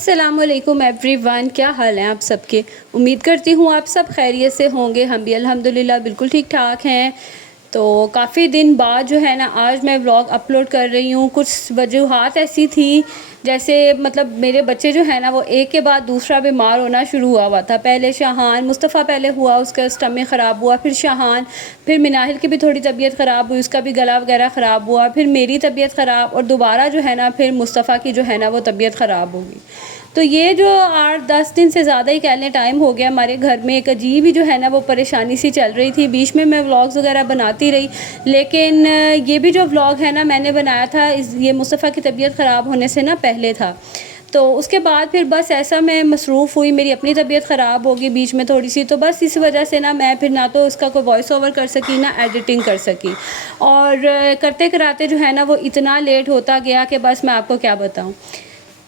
अस्सलामुअलैकुम एवरीवन, क्या हाल है आप सबके। उम्मीद करती हूँ आप सब खैरियत से होंगे। हम भी अल्हम्दुलिल्लाह बिल्कुल ठीक ठाक हैं। तो काफ़ी दिन बाद जो है ना आज मैं व्लॉग अपलोड कर रही हूँ। कुछ वजूहात ऐसी थी, जैसे मतलब मेरे बच्चे जो है ना वो एक के बाद दूसरा बीमार होना शुरू हुआ था। पहले शाहान, मुस्तफ़ा पहले हुआ, उसका स्टमक ख़राब हुआ, फिर शाहान, फिर मिनाहिल की भी थोड़ी तबीयत ख़राब हुई, उसका भी गला वगैरह ख़राब हुआ, फिर मेरी तबीयत ख़राब और दोबारा जो है ना फिर मुस्तफ़ा की जो है ना वो तबीयत ख़राब हो गई। तो ये जो 8-10 दिन से ज़्यादा ही कह लें टाइम हो गया, हमारे घर में एक अजीब ही जो है ना वो परेशानी सी चल रही थी। बीच में मैं व्लॉग्स वगैरह बनाती रही, लेकिन ये भी जो व्लॉग है ना मैंने बनाया था ये मुस्तफ़ा की तबीयत ख़राब होने से ना पहले था। तो उसके बाद फिर बस ऐसा मैं मसरूफ़ हुई, मेरी अपनी तबीयत ख़राब होगी बीच में थोड़ी सी, तो बस इस वजह से ना मैं फिर ना तो उसका कोई वॉइस ओवर कर सकी ना एडिटिंग कर सकी, और करते कराते जो है ना वो इतना लेट होता गया कि बस मैं आपको क्या बताऊँ।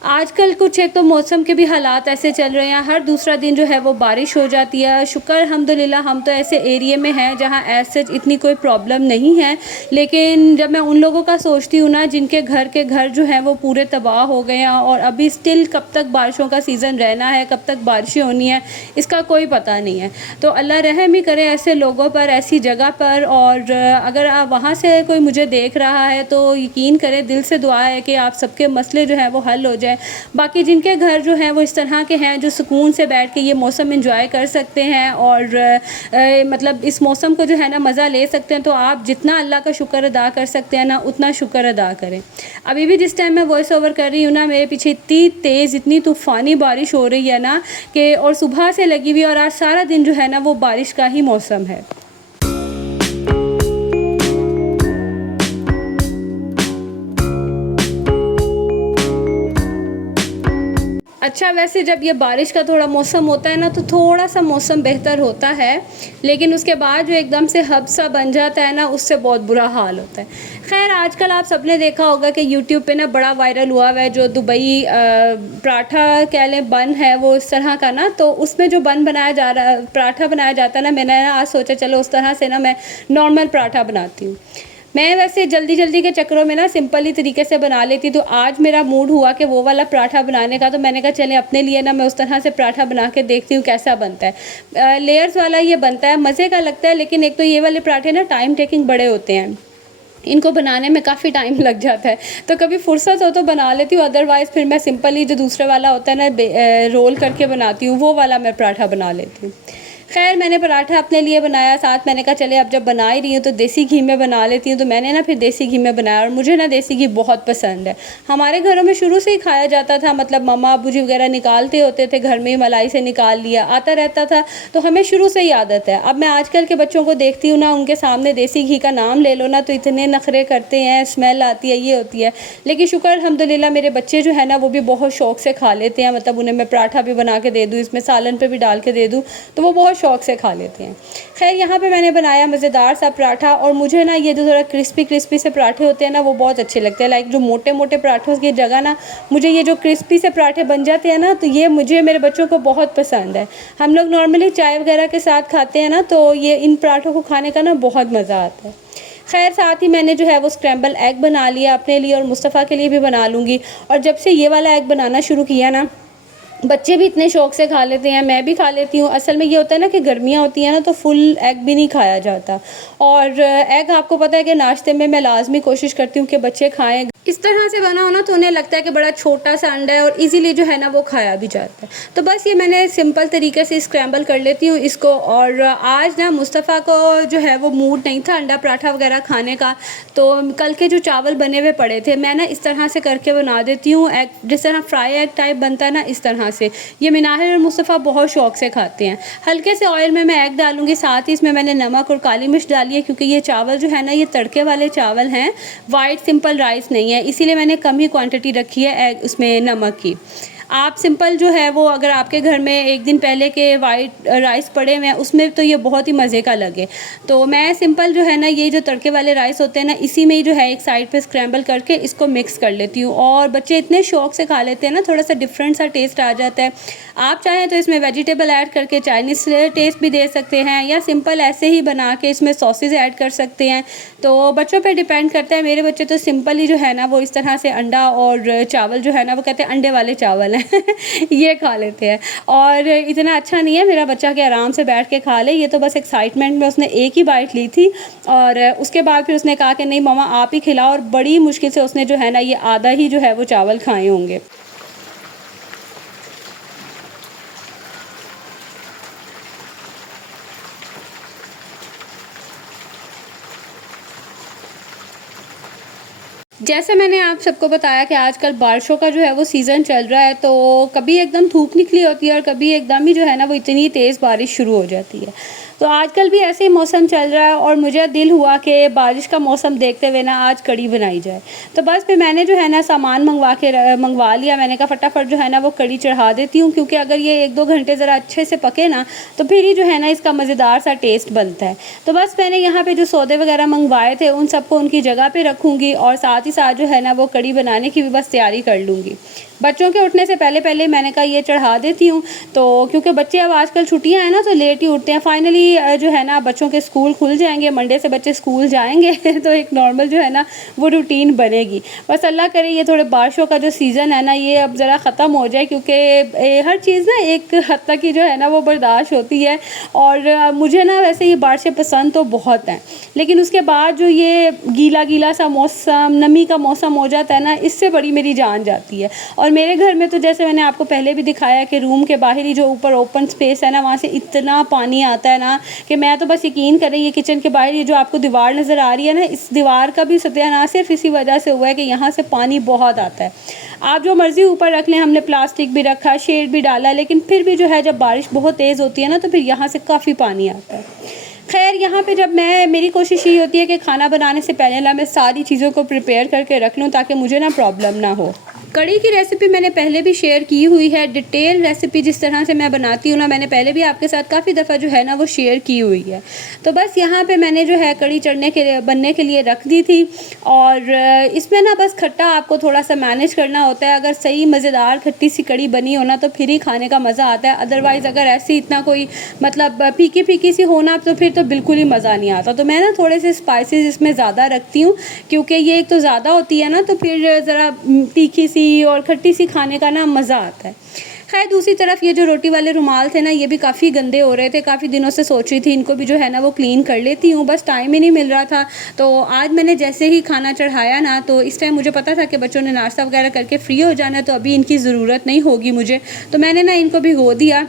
आजकल कुछ एक तो मौसम के भी हालात ऐसे चल रहे हैं, हर दूसरा दिन जो है वो बारिश हो जाती है। शुक्र अल्हम्दुलिल्लाह हम तो ऐसे एरिया में हैं जहाँ ऐसे इतनी कोई प्रॉब्लम नहीं है, लेकिन जब मैं उन लोगों का सोचती हूँ ना जिनके घर जो हैं वो पूरे तबाह हो गए हैं और अभी स्टिल कब तक बारिशों का सीज़न रहना है, कब तक बारिशें होनी है, इसका कोई पता नहीं है। तो अल्लाह रहम ही करे ऐसे लोगों पर, ऐसी जगह पर। और अगर आप वहाँ से कोई मुझे देख रहा है तो यकीन करें, दिल से दुआ है कि आप सबके मसले जो हैं वो हल हो जाए। बाकी जिनके घर जो हैं वो इस तरह के हैं जो सुकून से बैठ के ये मौसम एंजॉय कर सकते हैं और मतलब इस मौसम को जो है ना मज़ा ले सकते हैं, तो आप जितना अल्लाह का शुक्र अदा कर सकते हैं ना उतना शुक्र अदा करें। अभी भी जिस टाइम मैं वॉइस ओवर कर रही हूँ ना, मेरे पीछे इतनी तेज़, इतनी तूफ़ानी बारिश हो रही है ना कि, और सुबह से लगी हुई, और आज सारा दिन जो है ना वो बारिश का ही मौसम है। अच्छा, वैसे जब ये बारिश का थोड़ा मौसम होता है ना तो थोड़ा सा मौसम बेहतर होता है, लेकिन उसके बाद जो एकदम से हब सा बन जाता है ना उससे बहुत बुरा हाल होता है। खैर, आजकल आप सबने देखा होगा कि यूट्यूब पे ना बड़ा वायरल हुआ है जो दुबई पराठा कह लें बन है वो इस तरह का ना, तो उसमें जो बन बनाया जा रहा पराठा बनाया जाता है ना, मैंने ना आज सोचा चलो उस तरह से ना मैं नॉर्मल पराठा बनाती हूँ। मैं वैसे जल्दी के चक्करों में ना सिंपल ही तरीके से बना लेती, तो आज मेरा मूड हुआ कि वो वाला पराठा बनाने का, तो मैंने कहा चलें अपने लिए ना मैं उस तरह से पराठा बना के देखती हूँ कैसा बनता है। लेयर्स वाला ये बनता है, मज़े का लगता है, लेकिन एक तो ये वाले पराठे ना टाइम टेकिंग बड़े होते हैं, इनको बनाने में काफ़ी टाइम लग जाता है। तो कभी फुर्सत हो तो बना लेती हूँ, अदरवाइज़ फिर मैं सिंपल ही जो दूसरे वाला होता है ना रोल करके बनाती हूँ, वो वाला मैं पराठा बना लेती हूँ। खैर, मैंने पराठा अपने लिए बनाया, साथ मैंने कहा चले अब जब बना ही रही हूँ तो देसी घी में बना लेती हूँ, तो मैंने ना फिर देसी घी में बनाया, और मुझे ना देसी घी बहुत पसंद है। हमारे घरों में शुरू से ही खाया जाता था, मतलब मम्मा अबू जी वगैरह निकालते होते थे, घर में ही मलाई से निकाल लिया, आता रहता था, तो हमें शुरू से ही आदत है। अब मैं आजकल के बच्चों को देखती हूँ ना, उनके सामने देसी घी का नाम ले लो ना तो इतने नखरे करते हैं, स्मेल आती है, ये होती है। लेकिन शुक्र अल्हम्दुलिल्लाह मेरे बच्चे जो है ना वो भी बहुत शौक़ से खा लेते हैं, मतलब उन्हें मैं पराठा भी बना के दे दूँ, इसमें सालन पे भी डाल के दे दूँ तो वो बहुत शौक़ से खा लेते हैं। खैर, यहाँ पे मैंने बनाया मज़ेदार सा पराठा, और मुझे ना ये जो थोड़ा क्रिस्पी से पराठे होते हैं ना वो बहुत अच्छे लगते हैं। लाइक जो मोटे मोटे पराठों की जगह ना मुझे ये जो क्रिस्पी से पराठे बन जाते हैं ना, तो ये मुझे, मेरे बच्चों को बहुत पसंद है। हम लोग नॉर्मली चाय वगैरह के साथ खाते हैं ना, तो ये इन पराठों को खाने का ना बहुत मज़ा आता है। खैर, साथ ही मैंने जो है वो स्क्रैम्बल एग बना लिया अपने लिए, और मुस्तफ़ा के लिए भी बना लूँगी। और जब से ये वाला एग बनाना शुरू किया ना, बच्चे भी इतने शौक़ से खा लेते हैं, मैं भी खा लेती हूँ। असल में ये होता है ना कि गर्मियाँ होती हैं ना तो फुल एग भी नहीं खाया जाता, और एग आपको पता है कि नाश्ते में मैं लाजमी कोशिश करती हूँ कि बच्चे खाएं। इस तरह से बना हो ना तो उन्हें लगता है कि बड़ा छोटा सा अंडा है और इजीली जो है ना वो खाया भी जाता है। तो बस ये मैंने सिंपल तरीके से स्क्रैम्बल कर लेती हूँ इसको। और आज ना मुस्तफ़ा को जो है वो मूड नहीं था अंडा पराठा वगैरह खाने का, तो कल के जो चावल बने हुए पड़े थे मैं ना इस तरह से करके बना देती हूँ एग, जिस तरह फ्राई एग टाइप बनता है ना, इस तरह से। ये मिनाहिल और मुस्तफ़ा बहुत शौक़ से खाते हैं। हल्के से ऑयल में मैं एग डालूँगी, साथ ही इसमें मैंने नमक और काली मिर्च डाली है, क्योंकि ये चावल जो है ना ये तड़के वाले चावल हैं, वाइट सिंपल राइस नहीं है, इसीलिए मैंने कम ही क्वांटिटी रखी है एग उसमें नमक की। आप सिंपल जो है वो, अगर आपके घर में एक दिन पहले के वाइट राइस पड़े हुए हैं उसमें तो ये बहुत ही मज़े का लगे, तो मैं सिंपल जो है ना ये जो तड़के वाले राइस होते हैं ना इसी में ही जो है एक साइड पे स्क्रैम्बल करके इसको मिक्स कर लेती हूँ। और बच्चे इतने शौक़ से खा लेते हैं ना, थोड़ा सा डिफरेंट सा टेस्ट आ जाता है। आप चाहें तो इसमें वेजिटेबल ऐड करके चाइनीज़ टेस्ट भी दे सकते हैं, या सिंपल ऐसे ही बना के इसमें सॉसेज ऐड कर सकते हैं, तो बच्चों पे डिपेंड करता है। मेरे बच्चे तो सिंपल ही जो है ना वो इस तरह से अंडा और चावल जो है ना वो कहते हैं अंडे वाले चावल हैं हैं ये खा लेते हैं। और इतना अच्छा नहीं है मेरा बच्चा कि आराम से बैठ के खा ले, ये तो बस एक्साइटमेंट में उसने एक ही बाइट ली थी और उसके बाद फिर उसने कहा कि नहीं मम्मा आप ही खिलाओ, और बड़ी मुश्किल से उसने जो है ना ये आधा ही जो है वो चावल खाए होंगे। जैसे मैंने आप सबको बताया कि आजकल बारिशों का जो है वो सीज़न चल रहा है, तो कभी एकदम धूप निकली होती है और कभी एकदम ही जो है ना वो इतनी तेज़ बारिश शुरू हो जाती है। तो आजकल भी ऐसे ही मौसम चल रहा है और मुझे दिल हुआ कि बारिश का मौसम देखते हुए ना आज कढ़ी बनाई जाए। तो बस फिर मैंने जो है ना सामान मंगवा लिया। मैंने कहा फटाफट जो है ना वो कढ़ी चढ़ा देती हूँ, क्योंकि अगर ये 1-2 घंटे ज़रा अच्छे से पके ना तो फिर ही जो है ना इसका मज़ेदार सा टेस्ट बनता है। तो बस मैंने यहाँ पे जो सौदे वगैरह मंगवाए थे उन सबको उनकी जगह पे रखूँगी और साथ ही साथ जो है ना वो कढ़ी बनाने की भी बस तैयारी कर लूँगी। बच्चों के उठने से पहले मैंने कहा ये चढ़ा देती हूँ, तो क्योंकि बच्चे अब आजकल छुट्टियाँ हैं ना तो लेट ही उठते हैं। फाइनली जो है ना बच्चों के स्कूल खुल जाएंगे, मंडे से बच्चे स्कूल जाएंगे तो एक नॉर्मल जो है ना वो रूटीन बनेगी। बस अल्लाह करे ये थोड़े बारिशों का जो सीज़न है ना ये अब ज़रा ख़त्म हो जाए, क्योंकि हर चीज़ ना एक हद तक की जो है ना वो बर्दाश्त होती है। और मुझे ना वैसे ये बारिशें पसंद तो बहुत हैं, लेकिन उसके बाद जो ये गीला गीला सा मौसम, नमी का मौसम हो जाता है ना, इससे बड़ी मेरी जान जाती है। और मेरे घर में तो जैसे मैंने आपको पहले भी दिखाया कि रूम के बाहर ही जो ऊपर ओपन स्पेस है ना वहाँ से इतना पानी आता है ना कि मैं तो बस यकीन करें ये किचन के बाहर ये जो आपको दीवार नज़र आ रही है ना, इस दीवार का भी सत्यानाश सिर्फ इसी वजह से हुआ है कि यहाँ से पानी बहुत आता है। आप जो मर्ज़ी ऊपर रख लें, हमने प्लास्टिक भी रखा, शेड भी डाला, लेकिन फिर भी जो है जब बारिश बहुत तेज़ होती है ना तो फिर यहाँ से काफ़ी पानी आता है। खैर यहाँ पे जब मेरी कोशिश ये होती है कि खाना बनाने से पहले ना मैं सारी चीज़ों को प्रिपेयर करके रख लूँ ताकि मुझे ना प्रॉब्लम ना हो। कढ़ी की रेसिपी मैंने पहले भी शेयर की हुई है, डिटेल रेसिपी जिस तरह से मैं बनाती हूँ ना मैंने पहले भी आपके साथ काफ़ी दफ़ा जो है ना वो शेयर की हुई है। तो बस यहाँ पे मैंने जो है कढ़ी बनने के लिए रख दी थी। और इसमें ना बस खट्टा आपको थोड़ा सा मैनेज करना होता है। अगर सही मज़ेदार खट्टी सी कढ़ी बनी हो ना तो फिर ही खाने का मज़ा आता है, अदरवाइज़ अगर ऐसी इतना कोई मतलब फीकी फीकी सी होना तो फिर तो बिल्कुल ही मज़ा नहीं आता। तो मैं ना थोड़े से स्पाइसेस इसमें ज़्यादा रखती हूँ, क्योंकि ये एक तो ज़्यादा होती है ना तो फिर ज़रा तीखी सी और खट्टी सी खाने का ना मज़ा आता है। खैर दूसरी तरफ ये जो रोटी वाले रुमाल थे ना ये भी काफ़ी गंदे हो रहे थे, काफ़ी दिनों से सोच रही थी इनको भी जो है ना वो क्लीन कर लेती हूँ, बस टाइम ही नहीं मिल रहा था। तो आज मैंने जैसे ही खाना चढ़ाया ना तो इस टाइम मुझे पता था कि बच्चों ने नाश्ता वगैरह करके फ्री हो जाना है, तो अभी इनकी ज़रूरत नहीं होगी मुझे। तो मैंने ना इनको भिगो दिया।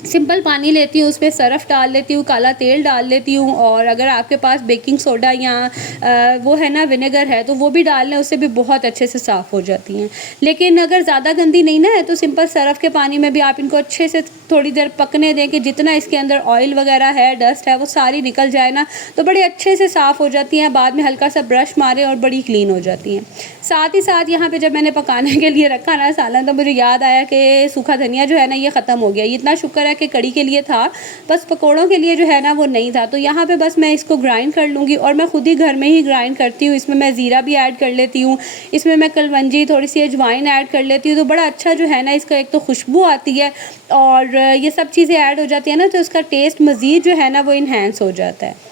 सिंपल पानी लेती हूँ, उसमें सरफ़ डाल लेती हूँ, काला तेल डाल लेती हूँ, और अगर आपके पास बेकिंग सोडा या वो है ना विनेगर है तो वो भी डाल लें, उससे भी बहुत अच्छे से साफ़ हो जाती हैं। लेकिन अगर ज़्यादा गंदी नहीं ना है तो सिंपल सरफ़ के पानी में भी आप इनको अच्छे से थोड़ी देर पकने दें कि जितना इसके अंदर ऑयल वगैरह है, डस्ट है, वो सारी निकल जाए ना तो बड़े अच्छे से साफ़ हो जाती हैं। बाद में हल्का सा ब्रश मारें और बड़ी क्लीन हो जाती हैं। साथ ही साथ यहाँ पे जब मैंने पकाने के लिए रखा ना सालन तो मुझे याद आया कि सूखा धनिया जो है ना ये ख़त्म हो गया। इतना शुक्र है कि कढ़ी के लिए था, बस पकौड़ों के लिए जो है ना वो नहीं था। तो यहाँ पे बस मैं इसको ग्राइंड कर लूँगी, और मैं खुद ही घर में ही ग्राइंड करती हूँ। इसमें मैं ज़ीरा भी ऐड कर लेती हूँ, इसमें मैं कलवंजी, थोड़ी सी अजवाइन ऐड कर लेती हूँ, तो बड़ा अच्छा जो है ना इसका एक तो खुशबू आती है और ये सब चीज़ें ऐड हो जाती है ना तो इसका टेस्ट मज़ीद जो है ना वो इन्हेंस हो जाता है।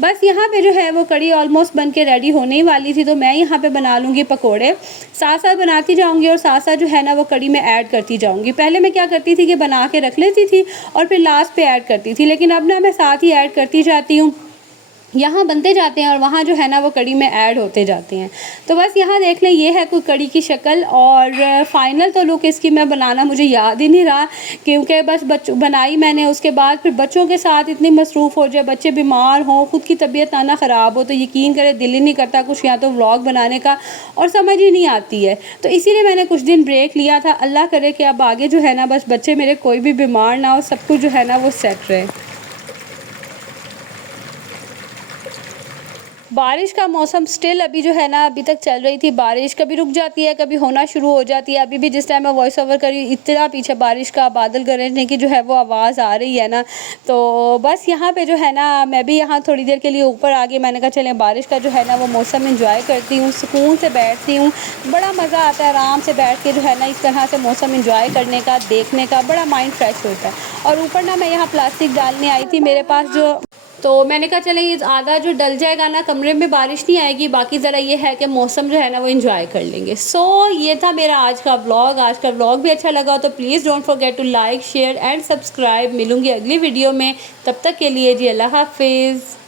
बस यहाँ पे जो है वो कढ़ी ऑलमोस्ट बन के रेडी होने ही वाली थी, तो मैं यहाँ पे बना लूँगी पकोड़े। साथ साथ बनाती जाऊँगी और साथ साथ जो है ना वो कढ़ी में ऐड करती जाऊँगी। पहले मैं क्या करती थी कि बना के रख लेती थी और फिर लास्ट पे ऐड करती थी, लेकिन अब ना मैं साथ ही ऐड करती जाती हूँ। यहाँ बनते जाते हैं और वहाँ जो है ना वो कढ़ी में ऐड होते जाते हैं। तो बस यहाँ देख लें ये है कोई कढ़ी की शक्ल, और फ़ाइनल तो लुक इसकी मैं बनाना मुझे याद ही नहीं रहा, क्योंकि बस बनाई मैंने, उसके बाद फिर बच्चों के साथ इतनी मसरूफ़ हो जाए, बच्चे बीमार हों, ख़ुद की तबीयत ना ख़राब हो, तो यकीन करें दिल ही नहीं करता कुछ या तो व्लॉग बनाने का, और समझ ही नहीं आती है। तो इसीलिए मैंने कुछ दिन ब्रेक लिया था। अल्लाह करे कि अब आगे जो है ना बस बच्चे मेरे कोई भी बीमार ना हो, सब कुछ जो है ना वो सेट रहे। बारिश का मौसम स्टिल अभी जो है ना अभी तक चल रही थी बारिश, कभी रुक जाती है, कभी होना शुरू हो जाती है। अभी भी जिस टाइम मैं वॉइस ओवर करी इतना पीछे बारिश का बादल गरजने की जो है वो आवाज़ आ रही है ना, तो बस यहाँ पे जो है ना मैं भी यहाँ थोड़ी देर के लिए ऊपर आ गई। मैंने कहा चलें बारिश का जो है ना वो मौसम इंजॉय करती हूँ, सुकून से बैठती हूँ, बड़ा मज़ा आता है आराम से बैठ के जो है ना इस तरह से मौसम इंजॉय करने का, देखने का, बड़ा माइंड फ्रेश होता है। और ऊपर ना मैं यहाँ प्लास्टिक डालने आई थी, मेरे पास जो तो मैंने कहा चलें ये आधा जो डल जाएगा ना, कमरे में बारिश नहीं आएगी, बाकी ज़रा ये है कि मौसम जो है ना वो एंजॉय कर लेंगे। ये था मेरा आज का व्लॉग। आज का व्लॉग भी अच्छा लगा तो please don't forget to like, share and subscribe. मिलूँगी अगली वीडियो में, तब तक के लिए जी अल्लाह हाफिज़।